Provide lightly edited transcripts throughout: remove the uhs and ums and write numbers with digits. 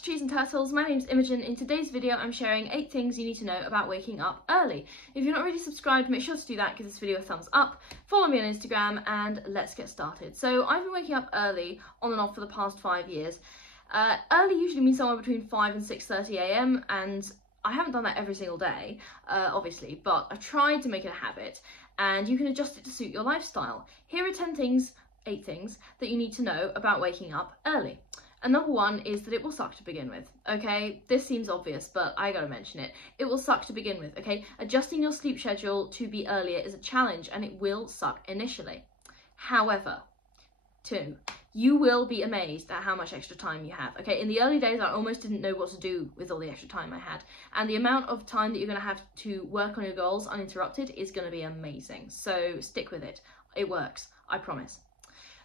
to Trees and Turtles. My name's Imogen. In today's video I'm sharing 8 things you need to know about waking up early. If you're not already subscribed, make sure to do that, give this video a thumbs up, follow me on Instagram, and let's get started. So I've been waking up early on and off for the past 5 years. Early usually means somewhere between 5 and 6:30 AM, and I haven't done that every single day, obviously, but I've tried to make it a habit, and you can adjust it to suit your lifestyle. Here are 8 things that you need to know about waking up early. And number 1 is that it will suck to begin with, okay? This seems obvious, but I gotta mention it. It will suck to begin with, okay? Adjusting your sleep schedule to be earlier is a challenge, and it will suck initially. However, 2, you will be amazed at how much extra time you have, okay? In the early days, I almost didn't know what to do with all the extra time I had. And the amount of time that you're gonna have to work on your goals uninterrupted is gonna be amazing. So stick with it. It works, I promise.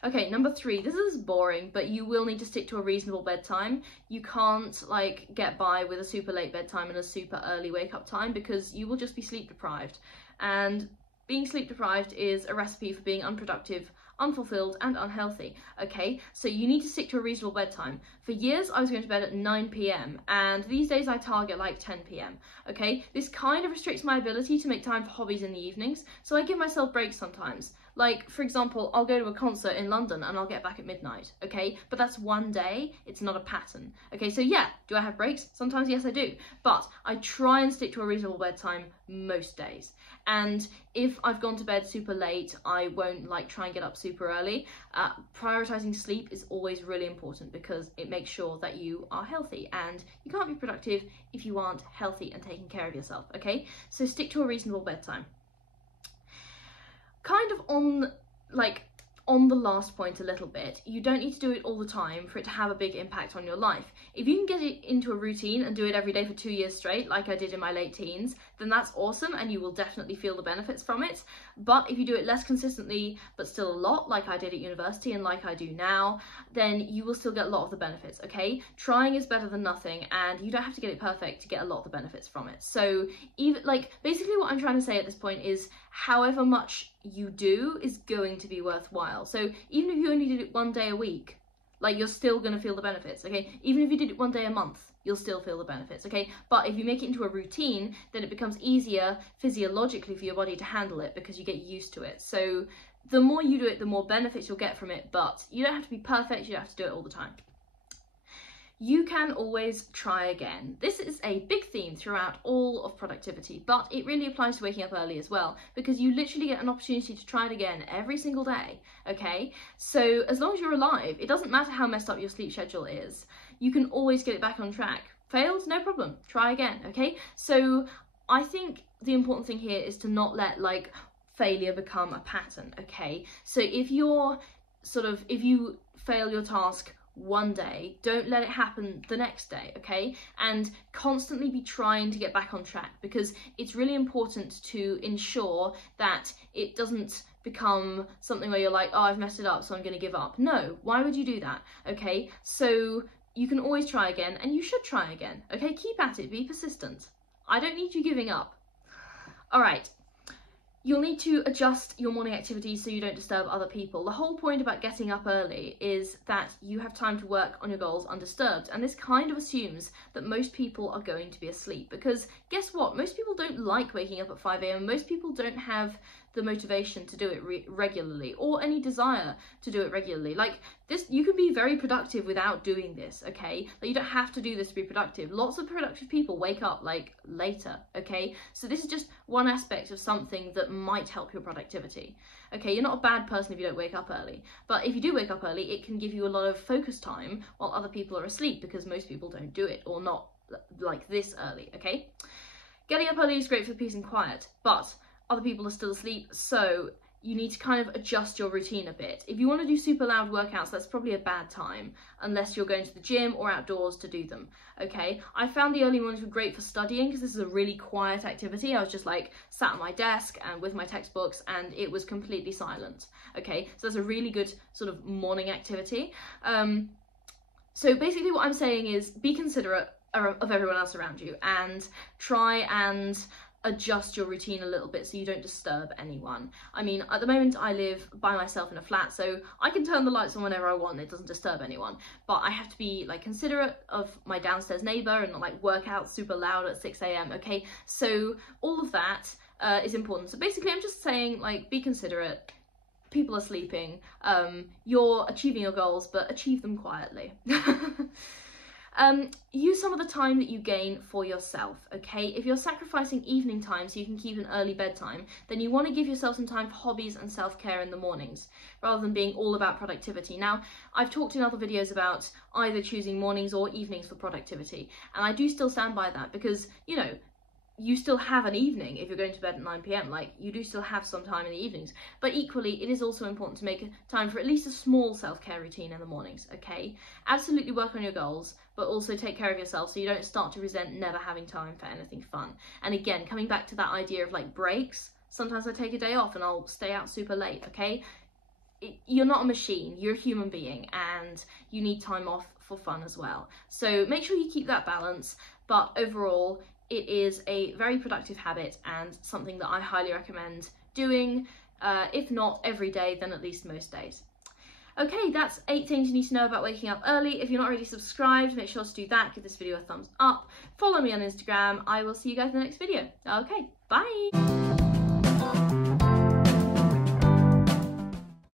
Okay, number 3, this is boring, but you will need to stick to a reasonable bedtime. You can't like get by with a super late bedtime and a super early wake up time because you will just be sleep deprived. And being sleep deprived is a recipe for being unproductive, unfulfilled, and unhealthy, okay? So you need to stick to a reasonable bedtime. For years, I was going to bed at 9 PM, and these days I target like 10 PM, okay? This kind of restricts my ability to make time for hobbies in the evenings, so I give myself breaks sometimes. Like, for example, I'll go to a concert in London and I'll get back at midnight, okay? But that's one day, it's not a pattern, okay? So yeah, do I have breaks? Sometimes, yes, I do. But I try and stick to a reasonable bedtime most days. And if I've gone to bed super late, I won't like try and get up super early. Prioritizing sleep is always really important because it makes sure that you are healthy, and you can't be productive if you aren't healthy and taking care of yourself, okay? So stick to a reasonable bedtime. Kind of on the last point a little bit, you don't need to do it all the time for it to have a big impact on your life. If you can get it into a routine and do it every day for 2 years straight, like I did in my late teens, then that's awesome and you will definitely feel the benefits from it. But if you do it less consistently, but still a lot, like I did at university and like I do now, then you will still get a lot of the benefits, okay? Trying is better than nothing, and you don't have to get it perfect to get a lot of the benefits from it. So even basically what I'm trying to say at this point is however much you do is going to be worthwhile. So even if you only did it 1 day a week, like, you're still going to feel the benefits, okay? Even if you did it 1 day a month, you'll still feel the benefits, okay? But if you make it into a routine, then it becomes easier physiologically for your body to handle it because you get used to it. So the more you do it, the more benefits you'll get from it, but you don't have to be perfect, you don't have to do it all the time. You can always try again. This is a big theme throughout all of productivity, but it really applies to waking up early as well, because you literally get an opportunity to try it again every single day, okay? So as long as you're alive, it doesn't matter how messed up your sleep schedule is, you can always get it back on track. Failed? No problem. Try again, okay? So I think the important thing here is to not let failure become a pattern, okay? So if you fail your task 1 day, don't let it happen the next day, okay? And constantly be trying to get back on track, because it's really important to ensure that it doesn't become something where you're like, oh, I've messed it up, so I'm gonna give up. No, why would you do that, okay? So you can always try again, and you should try again, okay? Keep at it, be persistent. I don't need you giving up. All right. You'll need to adjust your morning activities so you don't disturb other people. The whole point about getting up early is that you have time to work on your goals undisturbed, and this kind of assumes that most people are going to be asleep, because guess what? Most people don't like waking up at 5 AM. Most people don't have the motivation to do it regularly, or any desire to do it regularly. Like this, you can be very productive without doing this, okay? Like, you don't have to do this to be productive. Lots of productive people wake up later, okay? So this is just one aspect of something that might help your productivity, okay? You're not a bad person if you don't wake up early, but if you do wake up early, it can give you a lot of focus time while other people are asleep, because most people don't do it, or not like this early, okay? Getting up early is great for the peace and quiet, but other people are still asleep, so you need to kind of adjust your routine a bit. If you want to do super loud workouts, that's probably a bad time, unless you're going to the gym or outdoors to do them, okay? I found the early mornings were great for studying, because this is a really quiet activity. I was just sat at my desk and with my textbooks, and it was completely silent, okay? So that's a really good sort of morning activity. So basically what I'm saying is be considerate of everyone else around you, and try and adjust your routine a little bit so you don't disturb anyone. I mean, at the moment I live by myself in a flat, so I can turn the lights on whenever I want, it doesn't disturb anyone, but I have to be like considerate of my downstairs neighbour and not like work out super loud at 6 AM, okay? So all of that is important. So basically I'm just saying, like, be considerate, people are sleeping, you're achieving your goals, but achieve them quietly. Use some of the time that you gain for yourself, okay? If you're sacrificing evening time so you can keep an early bedtime, then you want to give yourself some time for hobbies and self-care in the mornings, rather than being all about productivity. Now, I've talked in other videos about either choosing mornings or evenings for productivity, and I do still stand by that because, you know, you still have an evening if you're going to bed at 9 PM, like, you do still have some time in the evenings, but equally it is also important to make time for at least a small self-care routine in the mornings, okay? Absolutely work on your goals, but also take care of yourself so you don't start to resent never having time for anything fun. And again, coming back to that idea of like breaks, sometimes I take a day off and I'll stay out super late, okay? You're not a machine, you're a human being, and you need time off for fun as well. So make sure you keep that balance, but overall, it is a very productive habit and something that I highly recommend doing, if not every day, then at least most days. Okay, that's 8 things you need to know about waking up early. If you're not already subscribed, make sure to do that. Give this video a thumbs up. Follow me on Instagram. I will see you guys in the next video. Okay, bye!